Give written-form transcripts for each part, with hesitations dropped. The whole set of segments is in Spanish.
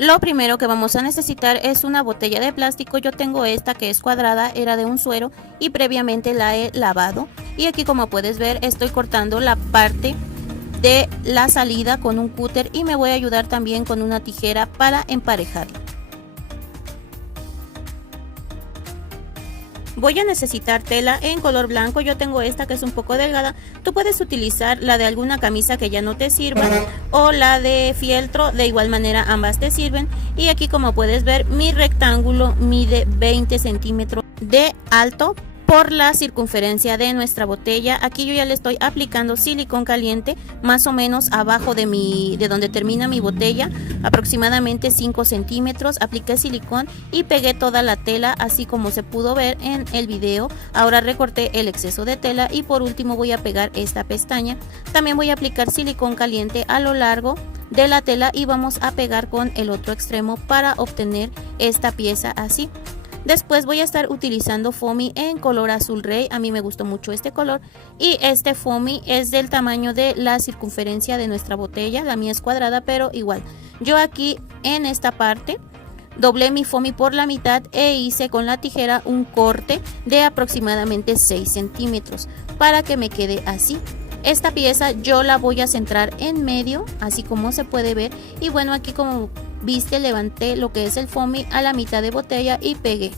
Lo primero que vamos a necesitar es una botella de plástico. Yo tengo esta que es cuadrada, era de un suero y previamente la he lavado. Y aquí, como puedes ver, estoy cortando la parte de la salida con un cúter y me voy a ayudar también con una tijera para emparejarla. Voy a necesitar tela en color blanco. Yo tengo esta que es un poco delgada. Tú puedes utilizar la de alguna camisa que ya no te sirva o la de fieltro, de igual manera ambas te sirven. Y aquí, como puedes ver, mi rectángulo mide 20 centímetros de alto por la circunferencia de nuestra botella. Aquí yo ya le estoy aplicando silicón caliente más o menos abajo de donde termina mi botella, aproximadamente 5 centímetros. Apliqué silicón y pegué toda la tela así como se pudo ver en el video. Ahora recorté el exceso de tela y por último voy a pegar esta pestaña. También voy a aplicar silicón caliente a lo largo de la tela y vamos a pegar con el otro extremo para obtener esta pieza así. Después voy a estar utilizando foamy en color azul rey. A mí me gustó mucho este color y este foamy es del tamaño de la circunferencia de nuestra botella. La mía es cuadrada, pero igual. Yo aquí en esta parte doblé mi foamy por la mitad e hice con la tijera un corte de aproximadamente 6 centímetros para que me quede así. Esta pieza yo la voy a centrar en medio, así como se puede ver. Y bueno, aquí como viste, levanté lo que es el foamy a la mitad de botella y pegué.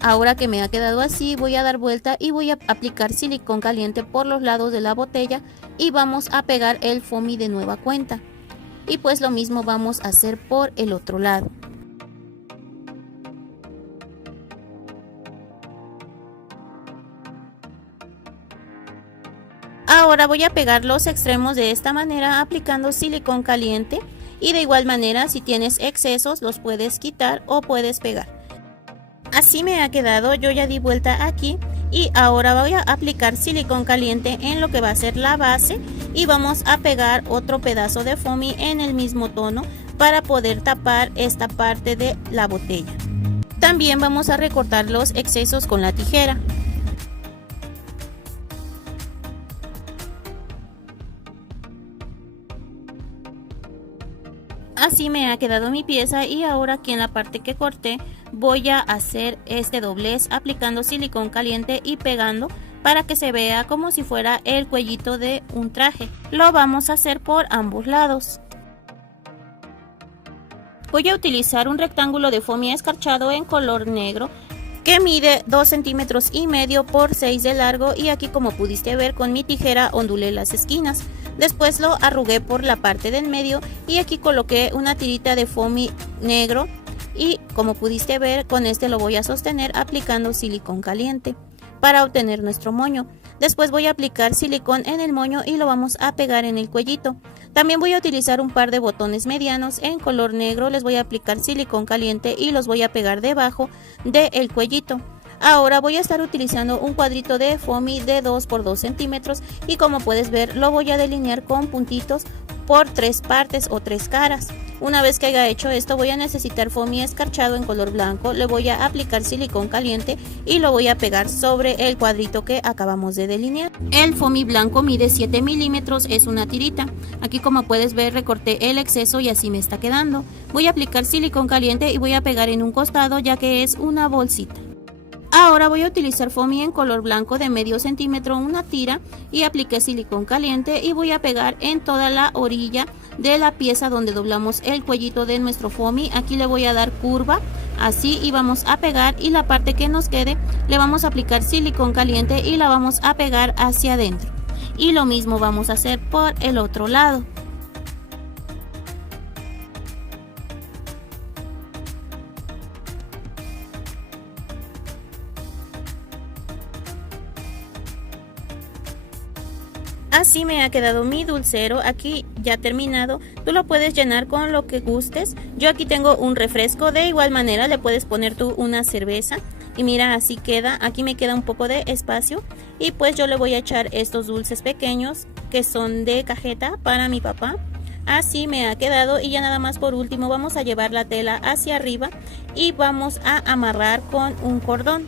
Ahora que me ha quedado así, voy a dar vuelta y voy a aplicar silicón caliente por los lados de la botella y vamos a pegar el foamy de nueva cuenta. Y pues lo mismo vamos a hacer por el otro lado. Ahora voy a pegar los extremos de esta manera aplicando silicón caliente y de igual manera si tienes excesos los puedes quitar o puedes pegar. Así me ha quedado. Yo ya di vuelta aquí y ahora voy a aplicar silicón caliente en lo que va a ser la base y vamos a pegar otro pedazo de foamy en el mismo tono para poder tapar esta parte de la botella. También vamos a recortar los excesos con la tijera. Así me ha quedado mi pieza y ahora aquí en la parte que corté voy a hacer este doblez aplicando silicón caliente y pegando para que se vea como si fuera el cuellito de un traje. Lo vamos a hacer por ambos lados. Voy a utilizar un rectángulo de foamy escarchado en color negro que mide 2 centímetros y medio por 6 de largo y aquí, como pudiste ver, con mi tijera ondulé las esquinas. Después lo arrugué por la parte del medio y aquí coloqué una tirita de foamy negro y como pudiste ver, con este lo voy a sostener aplicando silicón caliente para obtener nuestro moño. Después voy a aplicar silicón en el moño y lo vamos a pegar en el cuellito. También voy a utilizar un par de botones medianos en color negro, les voy a aplicar silicón caliente y los voy a pegar debajo del cuellito. Ahora voy a estar utilizando un cuadrito de foamy de 2 por 2 centímetros y como puedes ver lo voy a delinear con puntitos por 3 partes o 3 caras. Una vez que haya hecho esto voy a necesitar foamy escarchado en color blanco, le voy a aplicar silicón caliente y lo voy a pegar sobre el cuadrito que acabamos de delinear. El foamy blanco mide 7 milímetros, es una tirita. Aquí, como puedes ver, recorté el exceso y así me está quedando. Voy a aplicar silicón caliente y voy a pegar en un costado ya que es una bolsita. Ahora voy a utilizar foamy en color blanco de medio centímetro, una tira, y apliqué silicón caliente y voy a pegar en toda la orilla de la pieza donde doblamos el cuellito de nuestro foamy. Aquí le voy a dar curva así y vamos a pegar, y la parte que nos quede le vamos a aplicar silicón caliente y la vamos a pegar hacia adentro. Y lo mismo vamos a hacer por el otro lado. Así me ha quedado mi dulcero, aquí ya terminado. Tú lo puedes llenar con lo que gustes. Yo aquí tengo un refresco, de igual manera le puedes poner tú una cerveza. Y mira, así queda. Aquí me queda un poco de espacio y pues yo le voy a echar estos dulces pequeños que son de cajeta para mi papá. Así me ha quedado y ya nada más por último vamos a llevar la tela hacia arriba y vamos a amarrar con un cordón.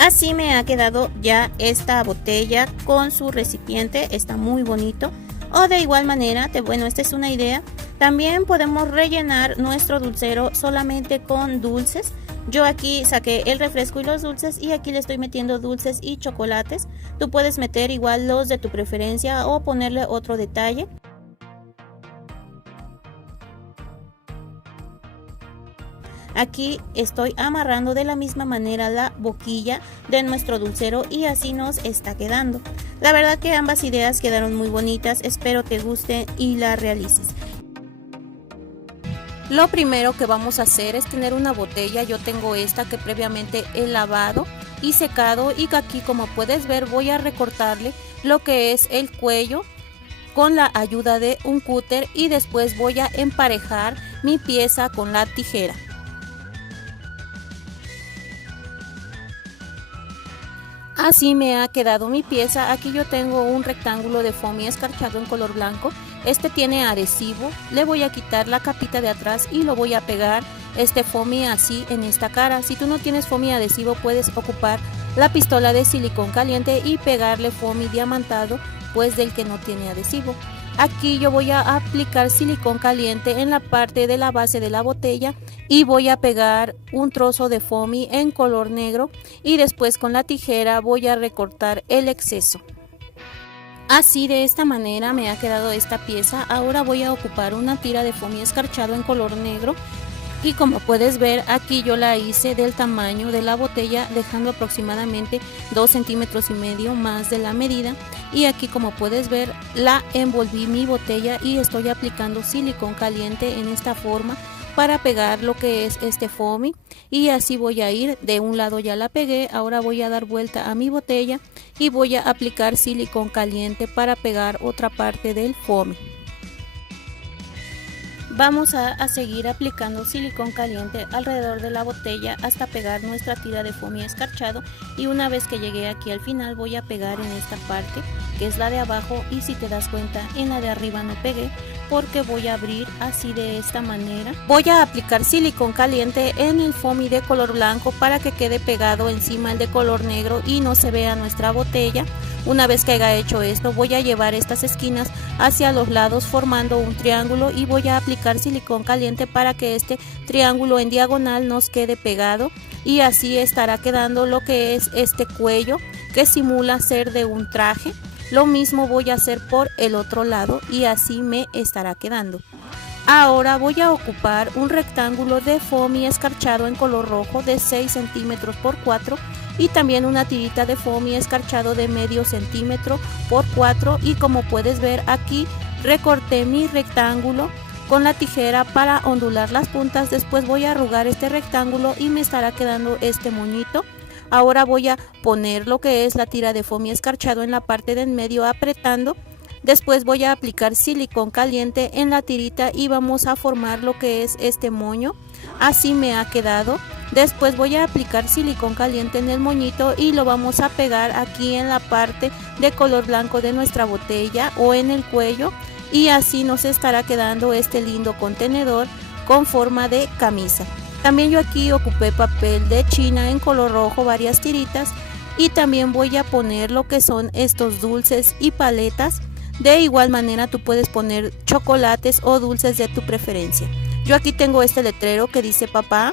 Así me ha quedado ya esta botella con su recipiente, está muy bonito. O de igual manera, bueno, esta es una idea, También podemos rellenar nuestro dulcero solamente con dulces. Yo aquí saqué el refresco y los dulces y aquí le estoy metiendo dulces y chocolates. Tú puedes meter igual los de tu preferencia o ponerle otro detalle. Aquí estoy amarrando de la misma manera la boquilla de nuestro dulcero y así nos está quedando. La verdad que ambas ideas quedaron muy bonitas, espero te guste y la realices. Lo primero que vamos a hacer es tener una botella. Yo tengo esta que previamente he lavado y secado y que aquí, como puedes ver, voy a recortarle lo que es el cuello con la ayuda de un cúter y después voy a emparejar mi pieza con la tijera. Así me ha quedado mi pieza. Aquí yo tengo un rectángulo de foamy escarchado en color blanco. Este tiene adhesivo. Le voy a quitar la capita de atrás y lo voy a pegar este foamy así en esta cara. Si tú no tienes foamy adhesivo, puedes ocupar la pistola de silicón caliente y pegarle foamy diamantado, pues del que no tiene adhesivo. Aquí yo voy a aplicar silicón caliente en la parte de la base de la botella y voy a pegar un trozo de foamy en color negro y después con la tijera voy a recortar el exceso. Así, de esta manera me ha quedado esta pieza. Ahora voy a ocupar una tira de foamy escarchado en color negro y como puedes ver, aquí yo la hice del tamaño de la botella, dejando aproximadamente 2,5 centímetros más de la medida. Y aquí, como puedes ver, la envolví mi botella y estoy aplicando silicón caliente en esta forma para pegar lo que es este foamy. Y así voy a ir, de un lado ya la pegué, ahora voy a dar vuelta a mi botella y voy a aplicar silicón caliente para pegar otra parte del foamy. Vamos a seguir aplicando silicón caliente alrededor de la botella hasta pegar nuestra tira de foamy escarchado, y una vez que llegué aquí al final voy a pegar en esta parte que es la de abajo, y si te das cuenta en la de arriba no pegué porque voy a abrir así de esta manera. Voy a aplicar silicón caliente en el foamy de color blanco para que quede pegado encima el de color negro y no se vea nuestra botella. Una vez que haya hecho esto, voy a llevar estas esquinas hacia los lados formando un triángulo y voy a aplicar silicón caliente para que este triángulo en diagonal nos quede pegado, y así estará quedando lo que es este cuello que simula ser de un traje. Lo mismo voy a hacer por el otro lado y así me estará quedando. Ahora voy a ocupar un rectángulo de foamy escarchado en color rojo de 6 centímetros por 4 y también una tirita de foamy escarchado de medio centímetro por 4, y como puedes ver aquí recorté mi rectángulo con la tijera para ondular las puntas. Después voy a arrugar este rectángulo y me estará quedando este moñito. Ahora voy a poner lo que es la tira de foamy escarchado en la parte de en medio apretando. Después voy a aplicar silicón caliente en la tirita y vamos a formar lo que es este moño. Así me ha quedado. Después voy a aplicar silicón caliente en el moñito y lo vamos a pegar aquí en la parte de color blanco de nuestra botella o en el cuello, y así nos estará quedando este lindo contenedor con forma de camisa. También yo aquí ocupé papel de China en color rojo, varias tiritas, y también voy a poner lo que son estos dulces y paletas. De igual manera tú puedes poner chocolates o dulces de tu preferencia. Yo aquí tengo este letrero que dice papá.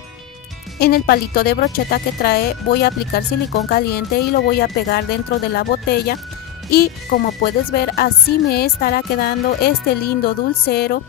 En el palito de brocheta que trae voy a aplicar silicón caliente y lo voy a pegar dentro de la botella, y como puedes ver así me estará quedando este lindo dulcero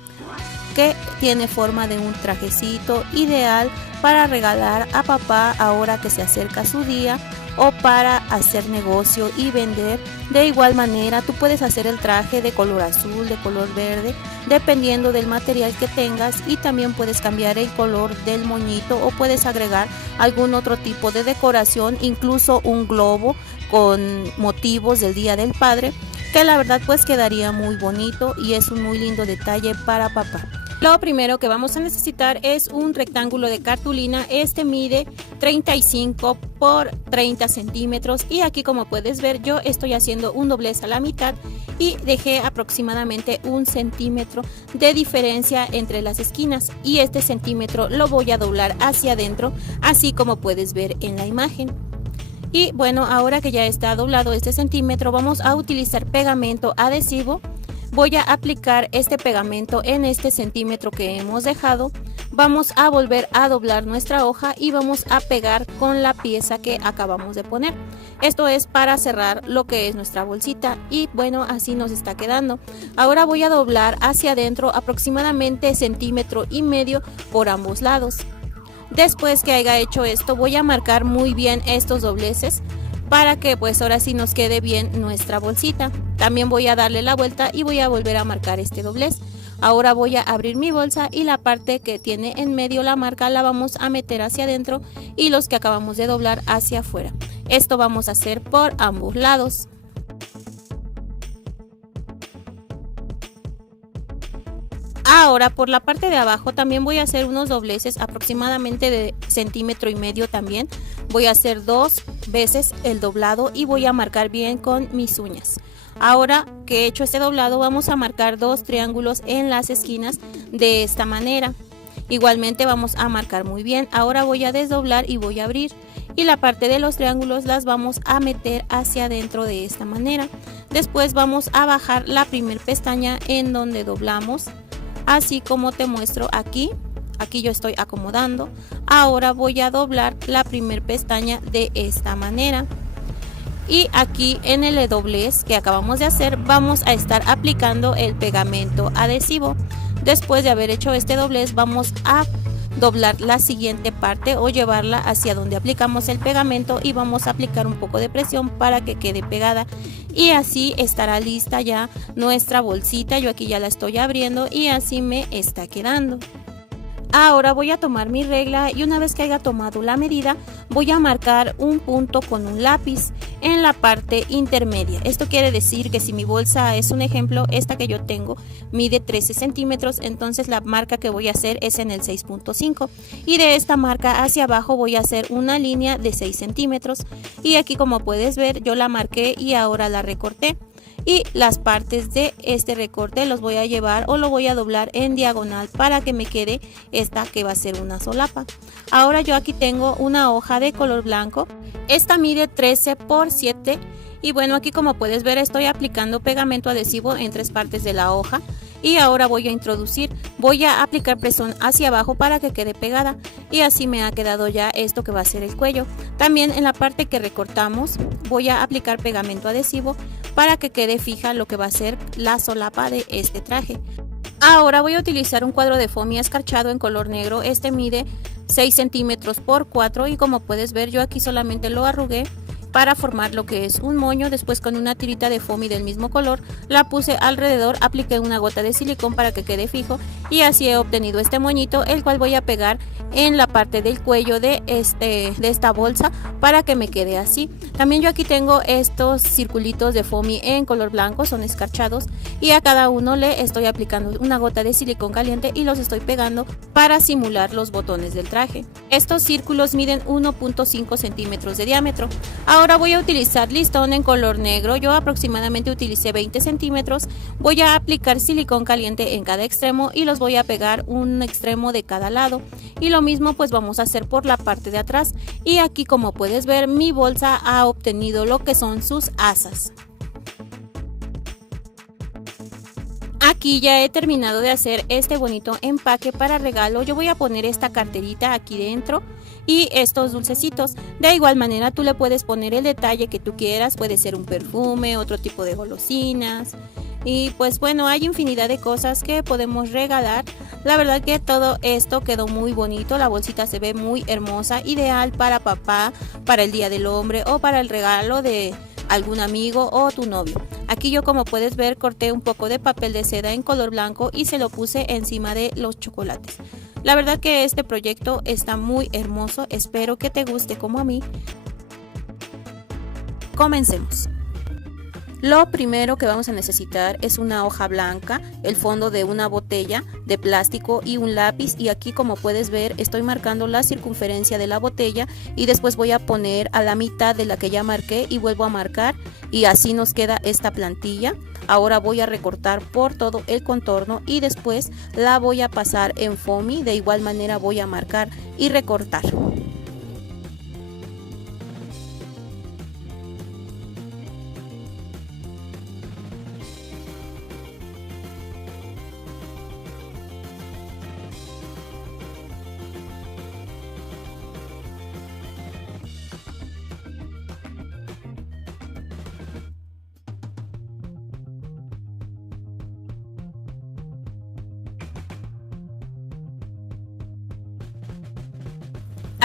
que tiene forma de un trajecito, ideal para regalar a papá ahora que se acerca su día o para hacer negocio y vender. De igual manera tú puedes hacer el traje de color azul, de color verde, dependiendo del material que tengas, y también puedes cambiar el color del moñito o puedes agregar algún otro tipo de decoración, incluso un globo con motivos del Día del Padre, que la verdad pues quedaría muy bonito y es un muy lindo detalle para papá. Lo primero que vamos a necesitar es un rectángulo de cartulina. Este mide 35 por 30 centímetros y aquí, como puedes ver, yo estoy haciendo un doblez a la mitad y dejé aproximadamente 1 centímetro de diferencia entre las esquinas, y este centímetro lo voy a doblar hacia adentro, así como puedes ver en la imagen. Y bueno, ahora que ya está doblado este centímetro, vamos a utilizar pegamento adhesivo. voy a aplicar este pegamento en este centímetro que hemos dejado. Vamos a volver a doblar nuestra hoja y vamos a pegar con la pieza que acabamos de poner. Esto es para cerrar lo que es nuestra bolsita y bueno, así nos está quedando. Ahora voy a doblar hacia adentro aproximadamente 1,5 centímetros por ambos lados. Después que haya hecho esto, voy a marcar muy bien estos dobleces para que pues ahora sí nos quede bien nuestra bolsita. También voy a darle la vuelta y voy a volver a marcar este doblez. Ahora voy a abrir mi bolsa y la parte que tiene en medio la marca la vamos a meter hacia adentro y los que acabamos de doblar hacia afuera. Esto vamos a hacer por ambos lados. Ahora por la parte de abajo también voy a hacer unos dobleces aproximadamente de 1,5 centímetros también. Voy a hacer 2 veces el doblado y voy a marcar bien con mis uñas. Ahora que he hecho este doblado vamos a marcar 2 triángulos en las esquinas de esta manera. Igualmente vamos a marcar muy bien. Ahora voy a desdoblar y voy a abrir. Y la parte de los triángulos las vamos a meter hacia adentro de esta manera. Después vamos a bajar la primer pestaña en donde doblamos. Así como te muestro aquí. Aquí yo estoy acomodando. Ahora voy a doblar la primer pestaña de esta manera. Y aquí en el doblez que acabamos de hacer vamos a estar aplicando el pegamento adhesivo. Después de haber hecho este doblez vamos a doblar la siguiente parte o llevarla hacia donde aplicamos el pegamento y vamos a aplicar un poco de presión para que quede pegada y así estará lista ya nuestra bolsita. Yo aquí ya la estoy abriendo y así me está quedando. Ahora voy a tomar mi regla y una vez que haya tomado la medida voy a marcar un punto con un lápiz en la parte intermedia. Esto quiere decir que si mi bolsa es un ejemplo, esta que yo tengo mide 13 centímetros, entonces la marca que voy a hacer es en el 6.5 y de esta marca hacia abajo voy a hacer una línea de 6 centímetros y aquí como puedes ver yo la marqué y ahora la recorté. Y las partes de este recorte los voy a llevar o lo voy a doblar en diagonal para que me quede esta que va a ser una solapa. Ahora yo aquí tengo una hoja de color blanco. Esta mide 13 por 7 y bueno, aquí como puedes ver estoy aplicando pegamento adhesivo en 3 partes de la hoja. Y ahora voy a aplicar presión hacia abajo para que quede pegada y así me ha quedado ya esto que va a ser el cuello. También en la parte que recortamos voy a aplicar pegamento adhesivo para que quede fija lo que va a ser la solapa de este traje. Ahora voy a utilizar un cuadro de foamy escarchado en color negro. Este mide 6 centímetros por 4 y como puedes ver yo aquí solamente lo arrugué para formar lo que es un moño. Después con una tirita de foamy del mismo color la puse alrededor, apliqué una gota de silicón para que quede fijo y así he obtenido este moñito, el cual voy a pegar en la parte del cuello de esta bolsa para que me quede así. También yo aquí tengo estos circulitos de foamy en color blanco, son escarchados y a cada uno le estoy aplicando una gota de silicón caliente y los estoy pegando para simular los botones del traje. Estos círculos miden 1.5 centímetros de diámetro. Ahora voy a utilizar listón en color negro. Yo aproximadamente utilicé 20 centímetros. Voy a aplicar silicón caliente en cada extremo y los voy a pegar un extremo de cada lado. Y lo mismo pues vamos a hacer por la parte de atrás. Y aquí como puedes ver mi bolsa ha obtenido lo que son sus asas. Aquí ya he terminado de hacer este bonito empaque para regalo. Yo voy a poner esta carterita aquí dentro y estos dulcecitos. De igual manera tú le puedes poner el detalle que tú quieras. Puede ser un perfume, otro tipo de golosinas. Y pues bueno, hay infinidad de cosas que podemos regalar. La verdad que todo esto quedó muy bonito. La bolsita se ve muy hermosa. Ideal para papá, para el día del hombre o para el regalo de algún amigo o tu novio. Aquí yo como puedes ver corté un poco de papel de seda en color blanco y se lo puse encima de los chocolates. La verdad que este proyecto está muy hermoso, espero que te guste como a mí. Comencemos. Lo primero que vamos a necesitar es una hoja blanca, el fondo de una botella de plástico y un lápiz, y aquí como puedes ver estoy marcando la circunferencia de la botella y después voy a poner a la mitad de la que ya marqué y vuelvo a marcar y así nos queda esta plantilla. Ahora voy a recortar por todo el contorno y después la voy a pasar en foamy, de igual manera voy a marcar y recortar.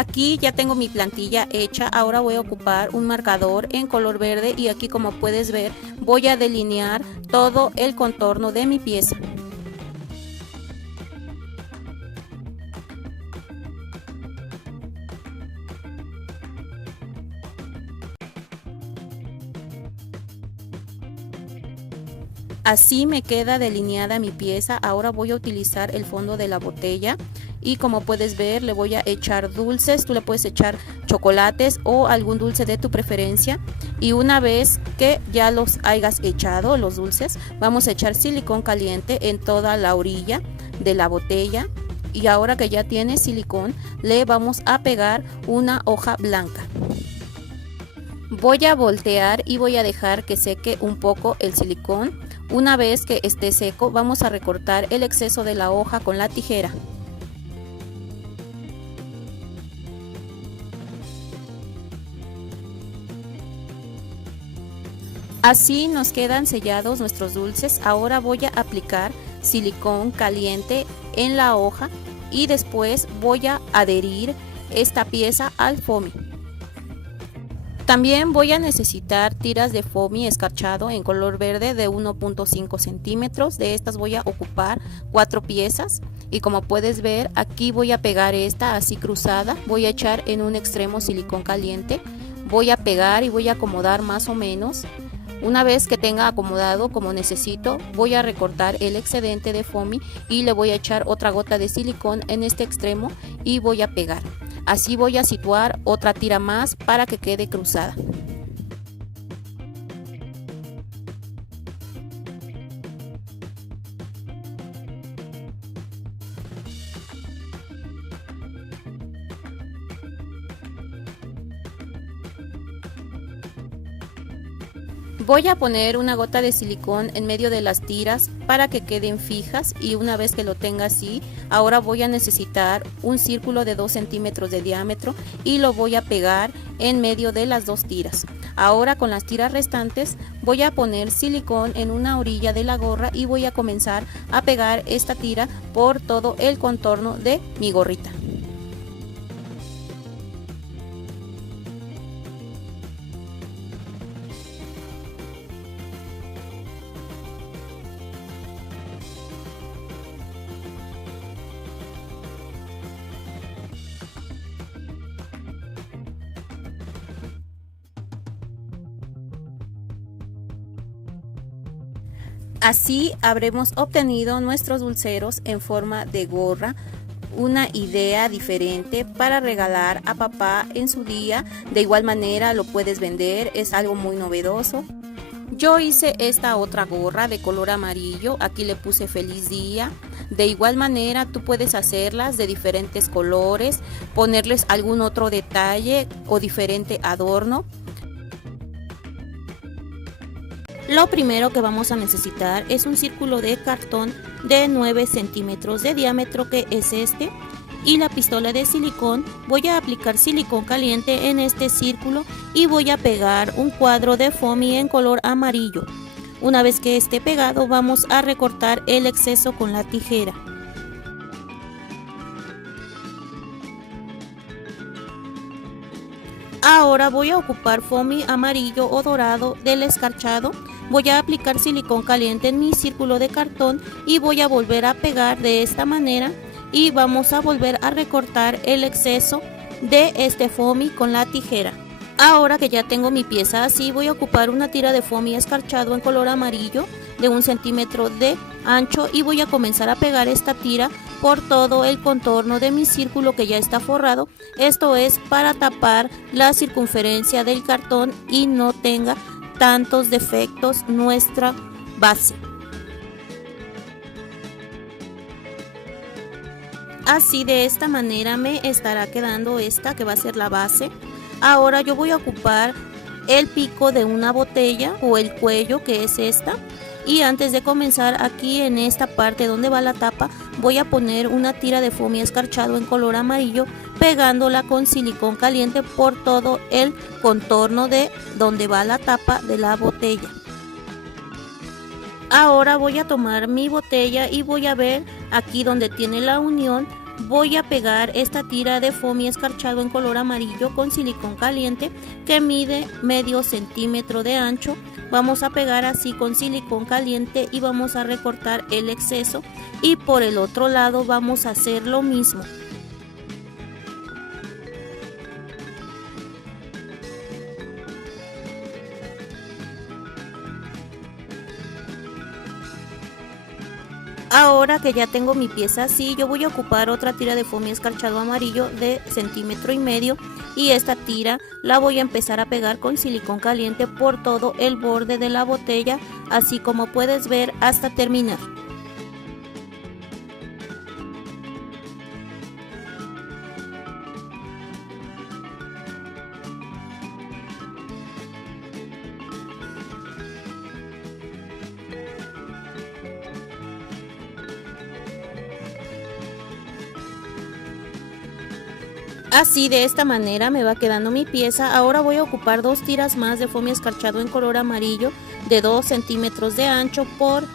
Aquí ya tengo mi plantilla hecha, ahora voy a ocupar un marcador en color verde y aquí como puedes ver voy a delinear todo el contorno de mi pieza. Así me queda delineada mi pieza. Ahora voy a utilizar el fondo de la botella y como puedes ver le voy a echar dulces. Tú le puedes echar chocolates o algún dulce de tu preferencia, y una vez que ya los hayas echado los dulces, vamos a echar silicón caliente en toda la orilla de la botella. Y ahora que ya tiene silicón, le vamos a pegar una hoja blanca. Voy a voltear y voy a dejar que seque un poco el silicón. Una vez que esté seco, vamos a recortar el exceso de la hoja con la tijera. Así nos quedan sellados nuestros dulces. Ahora voy a aplicar silicón caliente en la hoja y después voy a adherir esta pieza al foamy. También voy a necesitar tiras de foamy escarchado en color verde de 1.5 centímetros. De estas voy a ocupar 4 piezas y como puedes ver aquí voy a pegar esta así cruzada. Voy a echar en un extremo silicón caliente, voy a pegar y voy a acomodar más o menos. Una vez que tenga acomodado como necesito, voy a recortar el excedente de foamy y le voy a echar otra gota de silicón en este extremo y voy a pegar. Así voy a situar otra tira más para que quede cruzada. Voy a poner una gota de silicón en medio de las tiras para que queden fijas, y una vez que lo tenga así, ahora voy a necesitar un círculo de 2 centímetros de diámetro y lo voy a pegar en medio de las 2 tiras. Ahora con las tiras restantes voy a poner silicón en una orilla de la gorra y voy a comenzar a pegar esta tira por todo el contorno de mi gorrita. Así habremos obtenido nuestros dulceros en forma de gorra, una idea diferente para regalar a papá en su día. De igual manera lo puedes vender, es algo muy novedoso. Yo hice esta otra gorra de color amarillo, aquí le puse feliz día. De igual manera tú puedes hacerlas de diferentes colores, ponerles algún otro detalle o diferente adorno. Lo primero que vamos a necesitar es un círculo de cartón de 9 centímetros de diámetro, que es este, y la pistola de silicón. Voy a aplicar silicón caliente en este círculo y voy a pegar un cuadro de foamy en color amarillo. Una vez que esté pegado, vamos a recortar el exceso con la tijera. Ahora voy a ocupar foamy amarillo o dorado del escarchado. Voy a aplicar silicón caliente en mi círculo de cartón y voy a volver a pegar de esta manera, y vamos a volver a recortar el exceso de este foamy con la tijera. Ahora que ya tengo mi pieza así, voy a ocupar una tira de foamy escarchado en color amarillo de 1 centímetro de ancho y voy a comenzar a pegar esta tira por todo el contorno de mi círculo que ya está forrado. Esto es para tapar la circunferencia del cartón y no tenga tantos defectos nuestra base. Así, de esta manera me estará quedando esta que va a ser la base. Ahora yo voy a ocupar el pico de una botella o el cuello, que es esta, y antes de comenzar, aquí en esta parte donde va la tapa, voy a poner una tira de foamy escarchado en color amarillo, pegándola con silicón caliente por todo el contorno de donde va la tapa de la botella. Ahora voy a tomar mi botella y voy a ver aquí donde tiene la unión, voy a pegar esta tira de foamy escarchado en color amarillo con silicón caliente que mide medio centímetro de ancho. Vamos a pegar así con silicón caliente y vamos a recortar el exceso, y por el otro lado vamos a hacer lo mismo. Ahora que ya tengo mi pieza así, yo voy a ocupar otra tira de foamy escarchado amarillo de 1,5 centímetros y esta tira la voy a empezar a pegar con silicón caliente por todo el borde de la botella, así como puedes ver, hasta terminar. Así, de esta manera me va quedando mi pieza. Ahora voy a ocupar 2 tiras más de foamy escarchado en color amarillo de 2 centímetros de ancho por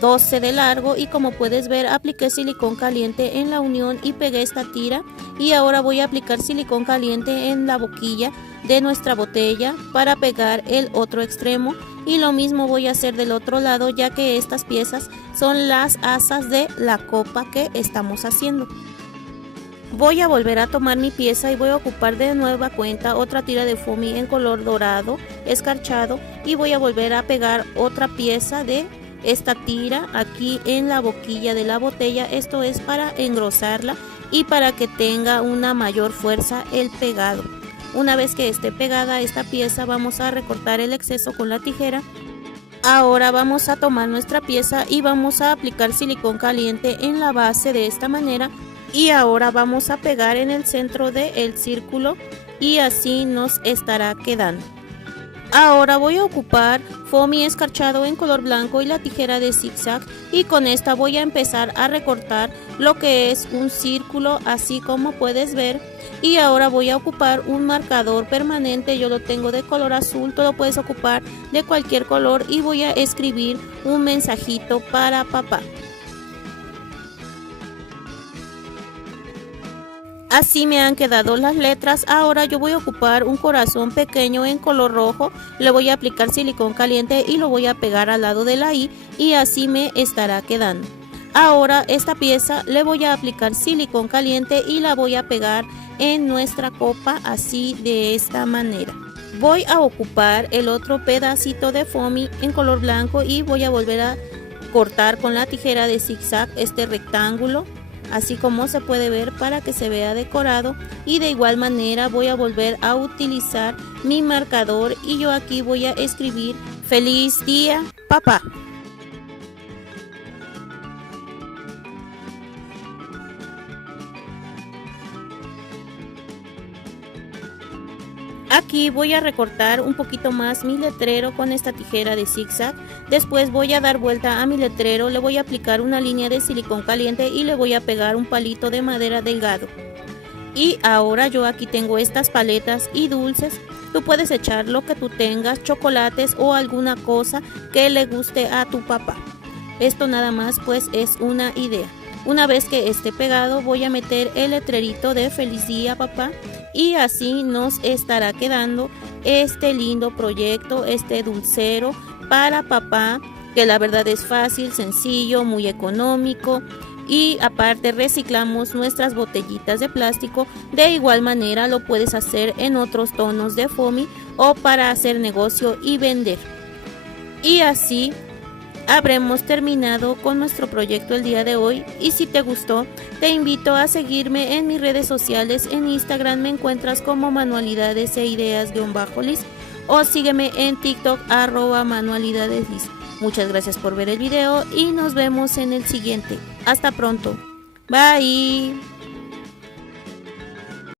12 de largo, y como puedes ver apliqué silicón caliente en la unión y pegué esta tira, y ahora voy a aplicar silicón caliente en la boquilla de nuestra botella para pegar el otro extremo, y lo mismo voy a hacer del otro lado, ya que estas piezas son las asas de la copa que estamos haciendo. Voy a volver a tomar mi pieza y voy a ocupar de nueva cuenta otra tira de foamy en color dorado escarchado, y voy a volver a pegar otra pieza de esta tira aquí en la boquilla de la botella. Esto es para engrosarla y para que tenga una mayor fuerza el pegado. Una vez que esté pegada esta pieza, vamos a recortar el exceso con la tijera. Ahora vamos a tomar nuestra pieza y vamos a aplicar silicón caliente en la base de esta manera, y ahora vamos a pegar en el centro del círculo, y así nos estará quedando. Ahora voy a ocupar foamy escarchado en color blanco y la tijera de zigzag, y con esta voy a empezar a recortar lo que es un círculo, así como puedes ver. Y ahora voy a ocupar un marcador permanente, yo lo tengo de color azul, tú lo puedes ocupar de cualquier color, y voy a escribir un mensajito para papá. Así me han quedado las letras. Ahora yo voy a ocupar un corazón pequeño en color rojo, le voy a aplicar silicón caliente y lo voy a pegar al lado de la I, y así me estará quedando. Ahora esta pieza le voy a aplicar silicón caliente y la voy a pegar en nuestra copa, así de esta manera. Voy a ocupar el otro pedacito de foamy en color blanco y voy a volver a cortar con la tijera de zigzag este rectángulo, así como se puede ver, para que se vea decorado. Y de igual manera voy a volver a utilizar mi marcador, y yo aquí voy a escribir feliz día papá. Aquí voy a recortar un poquito más mi letrero con esta tijera de zigzag. Después voy a dar vuelta a mi letrero, le voy a aplicar una línea de silicón caliente y le voy a pegar un palito de madera delgado. Y ahora yo aquí tengo estas paletas y dulces. Tú puedes echar lo que tú tengas, chocolates o alguna cosa que le guste a tu papá. Esto nada más pues es una idea. Una vez que esté pegado, voy a meter el letrerito de feliz día papá, y así nos estará quedando este lindo proyecto, este dulcero para papá, que la verdad es fácil, sencillo, muy económico. Y aparte reciclamos nuestras botellitas de plástico. De igual manera lo puedes hacer en otros tonos de foamy o para hacer negocio y vender. Y así habremos terminado con nuestro proyecto el día de hoy, y si te gustó te invito a seguirme en mis redes sociales. En Instagram me encuentras como manualidades e ideas_lis, o sígueme en TikTok @manualidadeslis. Muchas gracias por ver el video y nos vemos en el siguiente. Hasta pronto. Bye.